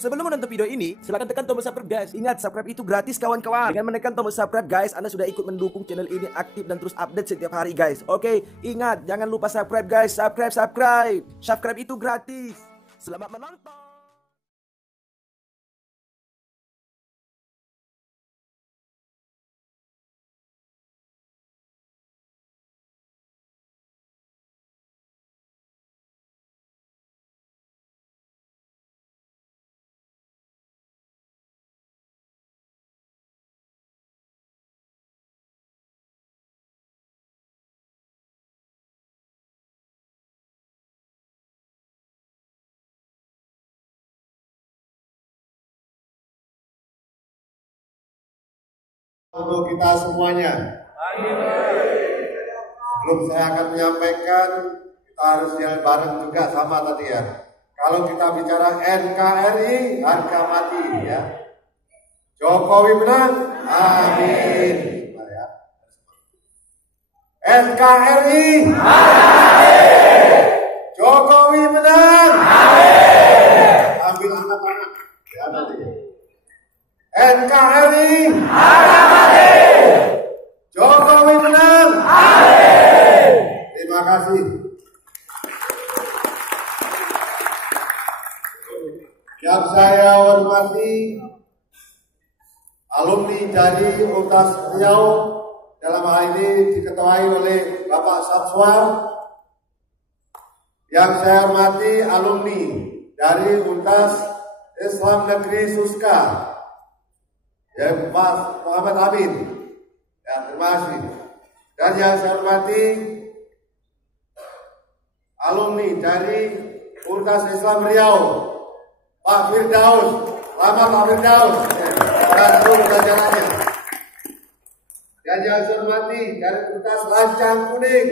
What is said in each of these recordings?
Sebelum menonton video ini, silahkan tekan tombol subscribe guys. Ingat, subscribe itu gratis kawan-kawan. Dengan menekan tombol subscribe guys, Anda sudah ikut mendukung channel ini aktif dan terus update setiap hari guys. Oke, ingat, jangan lupa subscribe guys. Subscribe. Subscribe itu gratis. Selamat menonton. Untuk kita semuanya. Belum saya akan menyampaikan, kita harus jalan bareng juga sama tadi ya. Kalau kita bicara NKRI, harga mati ya. Jokowi menang, amin. NKRI, Jokowi menang, amin. Ambil anak-anak ya nanti. NKRI, Jokowi menang. Amin. Terima kasih. Yang saya hormati alumni dari Universitas Riau, dalam hal ini diketuai oleh Bapak Satswar. Yang saya hormati alumni dari Universitas Islam Negeri Suska, ya Pak Muhammad Amin. Ya, terima kasih. Dan yang saya hormati alumni dari Universitas Islam Riau, Pak Firdaus. Selamat Pak Firdaus. Dan seluruh jajarannya. Dan yang saya hormati dari Universitas Lancang Kuning.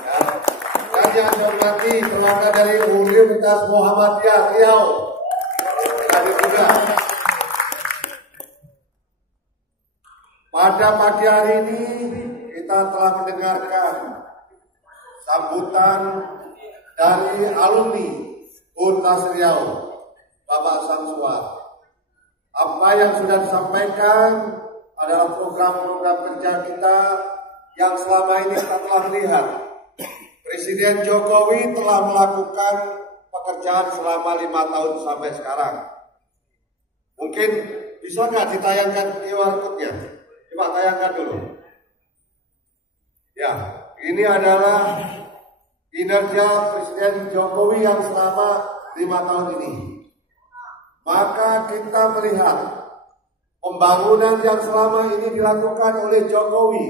Ya. Dan yang saya hormati tenaga dari Universitas Muhammadiyah Riau. Tadi juga. Pada pagi hari ini kita telah mendengarkan sambutan dari alumni Universitas Riau, Bapak Samsua. Apa yang sudah disampaikan adalah program-program kerja kita yang selama ini kita telah melihat. Presiden Jokowi telah melakukan pekerjaan selama 5 tahun sampai sekarang. Mungkin bisa nggak ditayangkan QR code-nya? Coba tayangkan dulu. Ya, ini adalah kinerja Presiden Jokowi yang selama 5 tahun ini. Maka kita melihat pembangunan yang selama ini dilakukan oleh Jokowi,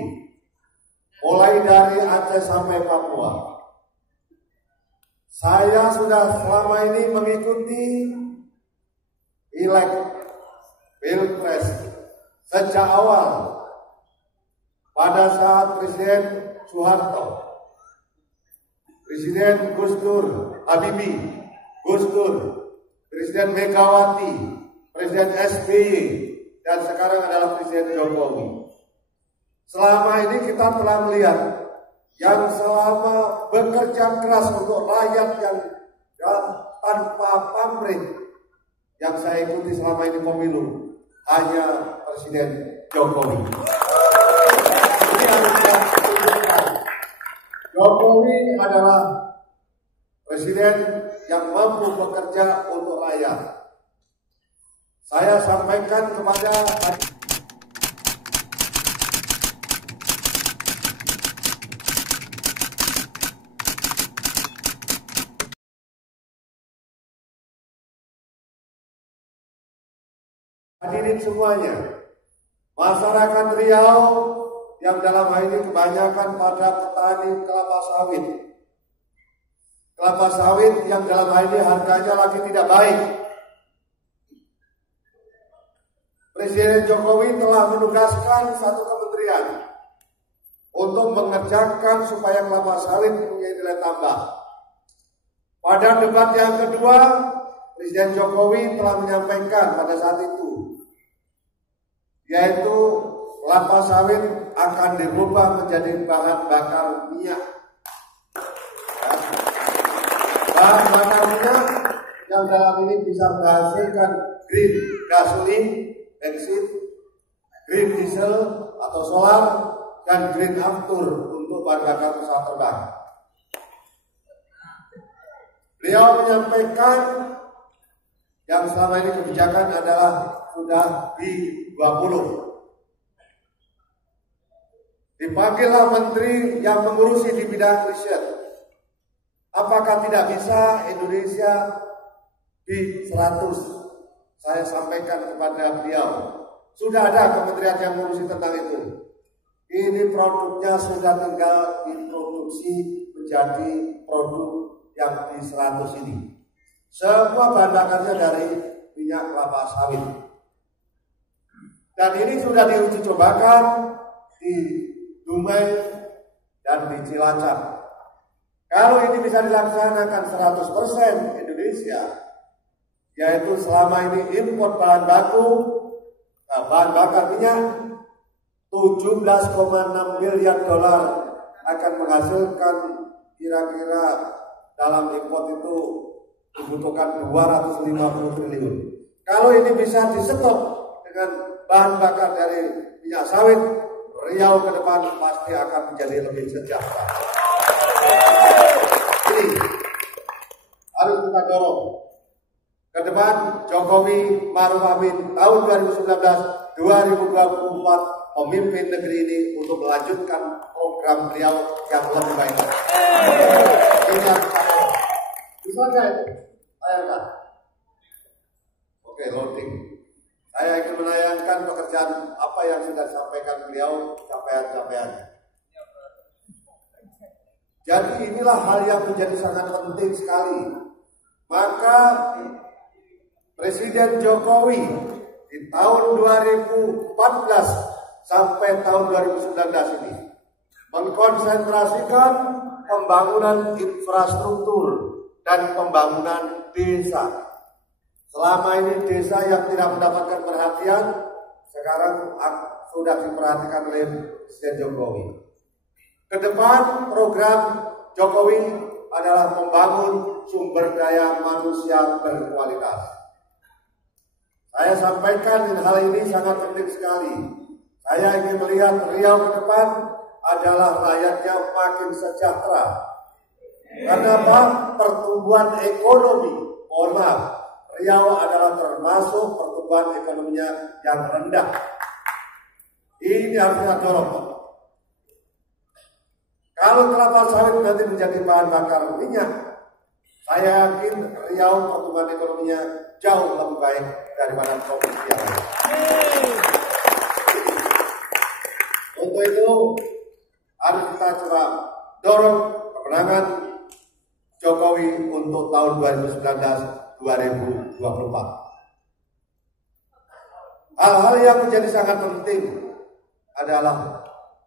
mulai dari Aceh sampai Papua. Saya sudah selama ini mengikuti Pilpres sejak awal. Pada saat Presiden Soeharto, Presiden Gus Dur, Habibie, Gus Dur, Presiden Megawati, Presiden SBY, dan sekarang adalah Presiden Jokowi. Selama ini kita telah melihat yang selama bekerja keras untuk rakyat yang tanpa pamrih, yang saya ikuti selama ini pemilu, hanya Presiden Jokowi. Jokowi adalah presiden yang mampu bekerja untuk rakyat. Saya sampaikan kepada hadirin semuanya, masyarakat Riau yang dalam hal ini kebanyakan pada petani kelapa sawit. Kelapa sawit yang dalam hal ini harganya lagi tidak baik. Presiden Jokowi telah menugaskan satu kementerian untuk mengerjakan supaya kelapa sawit punya nilai tambah. Pada debat yang kedua, Presiden Jokowi telah menyampaikan pada saat itu, yaitu kelapa sawit akan dirubah menjadi bahan bakar minyak. Bahan bakar minyak yang dalam ini bisa menghasilkan green gasoline, bensin, green diesel atau solar, dan green aftur untuk bahan bakar pesawat terbang. Beliau menyampaikan yang selama ini kebijakan adalah sudah B20. Dipanggillah menteri yang mengurusi di bidang riset. Apakah tidak bisa Indonesia B100? Saya sampaikan kepada beliau, sudah ada kementerian yang mengurusi tentang itu. Ini produknya sudah tinggal diproduksi menjadi produk yang B100 ini. Semua bahan bakarnya dari minyak kelapa sawit. Dan ini sudah diuji cobakan di Dumai dan di Cilacap. Kalau ini bisa dilaksanakan 100% Indonesia, yaitu selama ini impor bahan bakar minyak 17,6 miliar dolar akan menghasilkan kira-kira dalam impor itu dibutuhkan 250 triliun. Kalau ini bisa disetok dengan bahan bakar dari minyak sawit, Riau ke depan pasti akan menjadi lebih sejahtera. Ini harus kita dorong. Ke depan Jokowi Maruf Amin tahun 2019-2024 memimpin negeri ini untuk melanjutkan program beliau yang lebih baik. Ini yang bisa saya Oke, loading. Saya ingin menayangkan pekerjaan apa yang sudah disampaikan beliau, capaian-capaiannya. Jadi inilah hal yang menjadi sangat penting sekali. Maka Presiden Jokowi di tahun 2014 sampai tahun 2019 ini mengkonsentrasikan pembangunan infrastruktur dan pembangunan desa. Selama ini desa yang tidak mendapatkan perhatian, sekarang sudah diperhatikan oleh Presiden Jokowi. Ke depan program Jokowi adalah membangun sumber daya manusia berkualitas. Saya sampaikan hal ini sangat penting sekali. Saya ingin melihat Riau ke depan adalah rakyatnya makin sejahtera. Kenapa? Pertumbuhan ekonomi, mohon maaf, Riau adalah termasuk pertumbuhan ekonominya yang rendah. Ini harus kita dorong. Kalau kelapa sawit nanti menjadi bahan bakar minyak, saya yakin Riau pertumbuhan ekonominya jauh lebih baik daripada provinsi yang lain. Untuk itu harus kita coba dorong kemenangan Jokowi untuk tahun 2019-2024. Hal-hal yang menjadi sangat penting adalah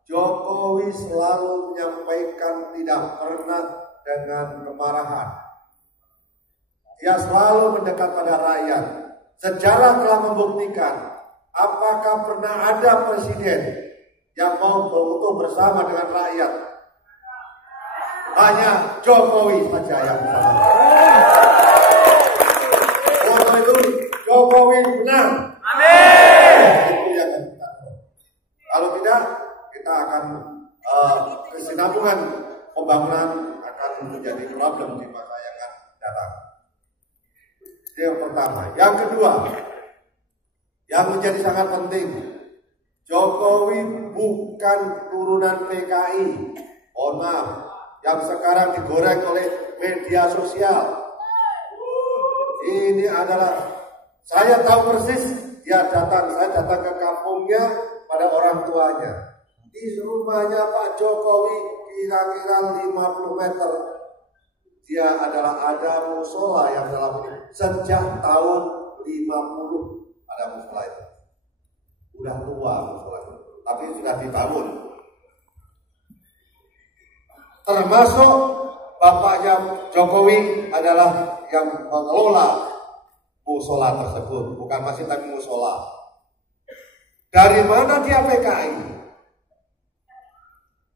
Jokowi selalu menyampaikan tidak pernah dengan kemarahan. Dia selalu mendekat pada rakyat. Sejarah telah membuktikan apakah pernah ada presiden yang mau berutuh bersama dengan rakyat. Hanya Jokowi saja yang bersama. Untuk itu Jokowi menang. Amin. Itu yang kita. Kalau tidak, kita akan kesinambungan pembangunan akan menjadi problem di masa yang akan datang. Itu yang pertama. Yang kedua, yang menjadi sangat penting, Jokowi bukan turunan PKI. Mohon maaf, yang sekarang digoreng oleh media sosial. Ini adalah, saya tahu persis dia datang, saya datang ke kampungnya pada orang tuanya. Di rumahnya Pak Jokowi kira-kira 50 meter. Dia adalah ada musola yang dalam ini. Sejak tahun 50 ada musola itu. Udah tua musola itu, tapi sudah dibangun. Termasuk bapaknya Jokowi adalah yang mengelola musola tersebut, bukan masjid tapi musola. Dari mana dia PKI?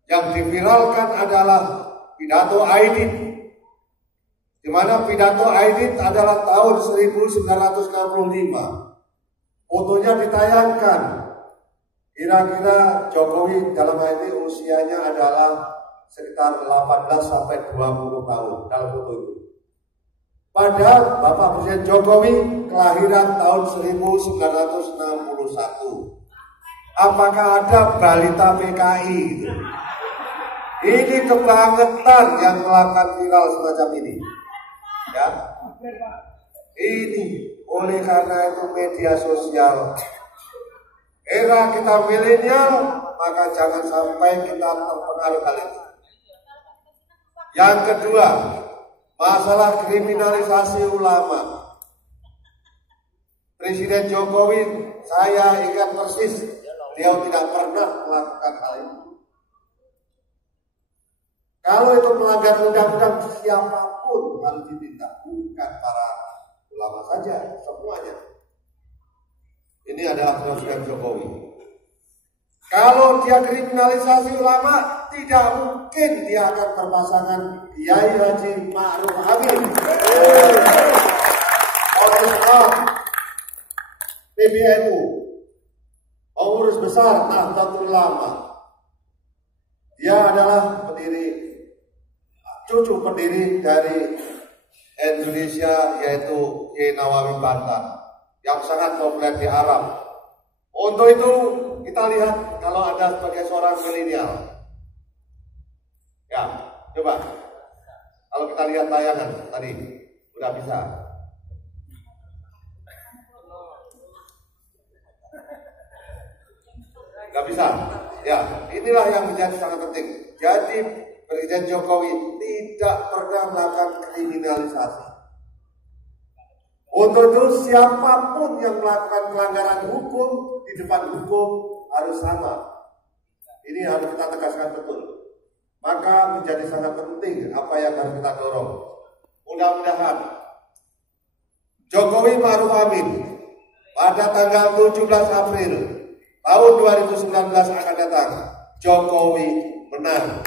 Yang diviralkan adalah pidato Aidit. di mana pidato Aidit adalah tahun 1965. Fotonya ditayangkan. Kira-kira Jokowi dalam hal ini usianya adalah sekitar 18 sampai 20 tahun dalam foto itu. Padahal Bapak Presiden Jokowi kelahiran tahun 1961. Apakah ada balita PKI? Ini kebangetan yang melakukan viral semacam ini. Ya. Ini oleh karena itu media sosial. Era kita milenial, maka jangan sampai kita terpengaruh hal ini. Yang kedua, masalah kriminalisasi ulama. Presiden Jokowi, saya ingat persis, beliau tidak pernah melakukan hal ini. Kalau itu melanggar undang-undang, siapapun harus ditindak, bukan para ulama saja, semuanya. Ini adalah Presiden Jokowi. Kalau dia kriminalisasi ulama, tidak mungkin dia akan berpasangan Kiai Haji Ma'ruf Amin. PBNU, pengurus besar Nahdlatul Ulama. Dia adalah cucu pendiri dari Indonesia, yaitu Kiai Nawawi Bantan, yang sangat populer di Arab. Untuk itu kita lihat kalau Anda sebagai seorang milenial, ya coba kalau kita lihat tayangan tadi, udah bisa. Nggak bisa. Ya, inilah yang menjadi sangat penting. Jadi Presiden Jokowi tidak pernah melakukan kriminalisasi. Untuk itu siapapun yang melakukan pelanggaran hukum di depan hukum harus sama. Ini harus kita tegaskan betul. Maka menjadi sangat penting apa yang harus kita dorong. Mudah-mudahan Jokowi Ma'ruf Amin pada tanggal 17 April tahun 2019 akan datang. Jokowi menang.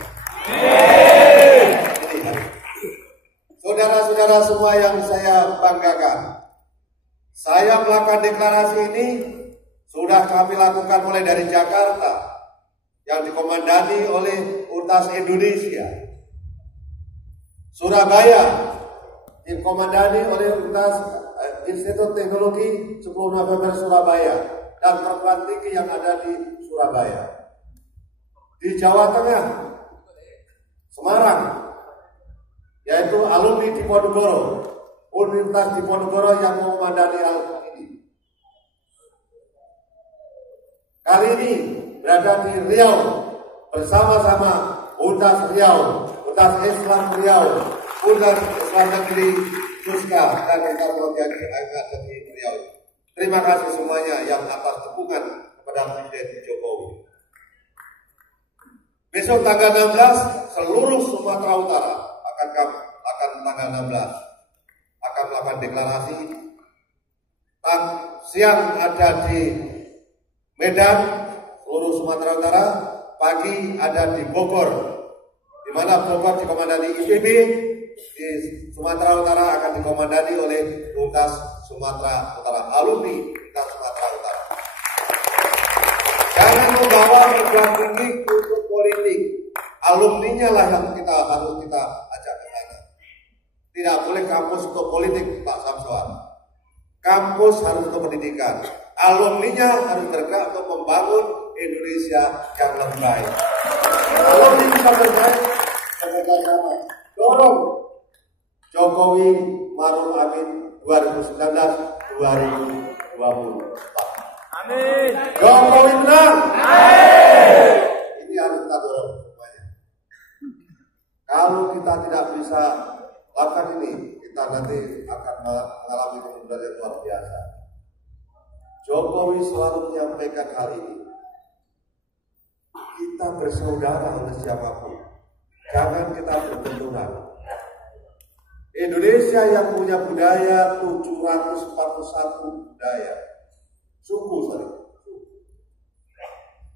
Saudara-saudara semua yang saya banggakan, saya melakukan deklarasi ini sudah kami lakukan mulai dari Jakarta yang dikomandani oleh Untas Indonesia, Surabaya dikomandani oleh Untas Institut Teknologi 10 November Surabaya dan perguruan tinggi yang ada di Surabaya. Di Jawa Tengah, Semarang, yaitu alumni Diponegoro, Universitas Diponegoro yang memandani hal ini. Kali ini berada di Riau bersama-sama Untas Riau, Untas Islam Riau, Untas Islam Negeri Muska dan Teknologi Akademi Riau. Terima kasih semuanya yang atas dukungan kepada Presiden Jokowi. Besok tanggal 16 seluruh Sumatera Utara akan tanggal 16 akan melakukan deklarasi. Siang ada di Medan, seluruh Sumatera Utara. Pagi ada di Bogor, di mana Bogor dikomandani IPB, di Sumatera Utara akan dikomandani oleh Untas Sumatera Utara, alumni Untas Sumatera Utara. Jangan membawa perguruan tinggi untuk politik. Alumninya lah yang harus kita ajak ke sana. Tidak boleh kampus untuk politik, Pak Samsuar. Kampus harus untuk pendidikan. Alumninya harus bergerak untuk membangun Indonesia yang lebih baik. Alumni bisa berbaik, bekerjasama. Dorong Jokowi Ma'ruf Amin 2019-2024. Amin. Jokowi menang. Amin. Ini harus kita dorong semuanya. Kalau kita tidak bisa lakukan ini, kita nanti akan mengalami kemunduran yang luar biasa. Jokowi selalu menyampaikan hal ini. Kita bersaudara oleh siapapun. Jangan kita berbenturan. Indonesia yang punya budaya 741 budaya. Suku,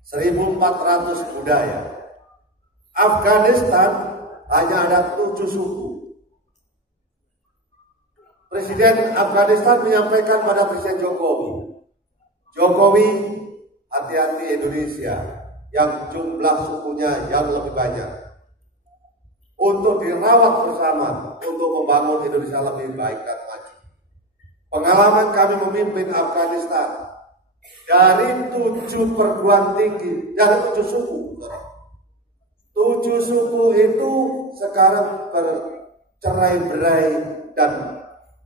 1.400 budaya. Afghanistan hanya ada 7 suku. Presiden Afghanistan menyampaikan pada Presiden Jokowi, hati-hati Indonesia yang jumlah sukunya yang lebih banyak, untuk dirawat bersama untuk membangun Indonesia lebih baik dan maju. Pengalaman kami memimpin Afghanistan dari 7 perguruan tinggi, dari 7 suku. 7 suku itu sekarang bercerai-berai dan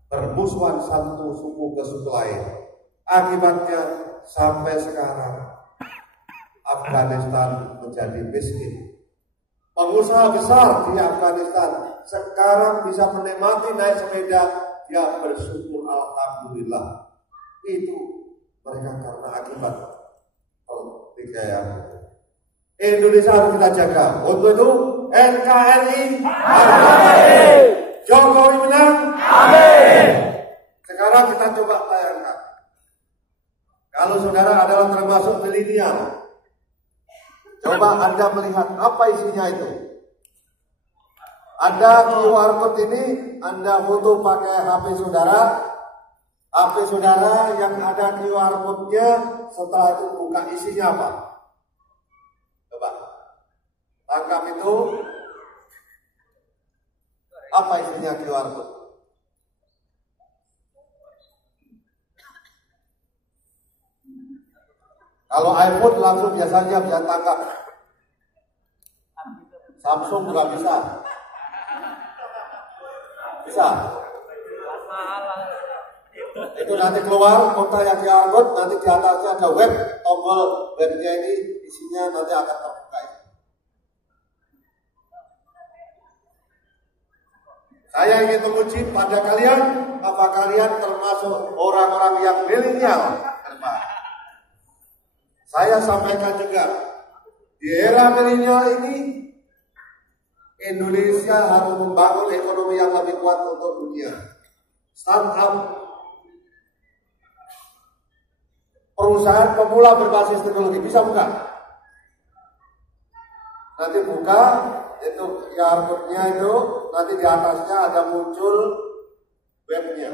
bermusuhan satu suku ke suku lain. Akibatnya sampai sekarang Afghanistan menjadi miskin. Pengusaha besar di Afghanistan sekarang bisa menikmati naik sepeda, dia bersyukur alhamdulillah. Itu mereka karena akibat pertikaian. Indonesia harus kita jaga. Untuk itu NKRI Jokowi menang. Amin. Sekarang kita coba bayangkan, kalau saudara adalah termasuk milenial, coba Anda melihat apa isinya itu. Ada QR code ini, Anda foto pakai HP saudara yang ada QR code-nya, setelah itu buka isinya apa? Coba tangkap itu. Apa isinya QR code? Kalau iPhone langsung biasanya bisa tangkap. Samsung nggak bisa. Bisa. Itu nanti keluar kota yang QR code, nanti di atasnya ada web, tombol webnya ini isinya nanti akan terbuka. Saya ingin menguji pada kalian, apa kalian termasuk orang-orang yang milenial? Saya sampaikan juga, di era milenial ini, Indonesia harus membangun ekonomi yang lebih kuat untuk dunia. Startup, perusahaan pemula berbasis teknologi, bisa buka? Nanti buka, itu QR code-nya itu, nanti di atasnya ada muncul webnya.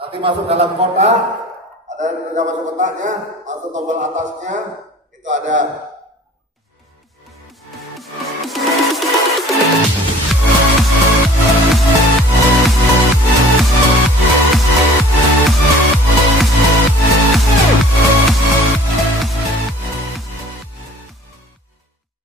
Nanti masuk dalam kotak, ada yang masuk kotaknya, masuk tombol atasnya, itu ada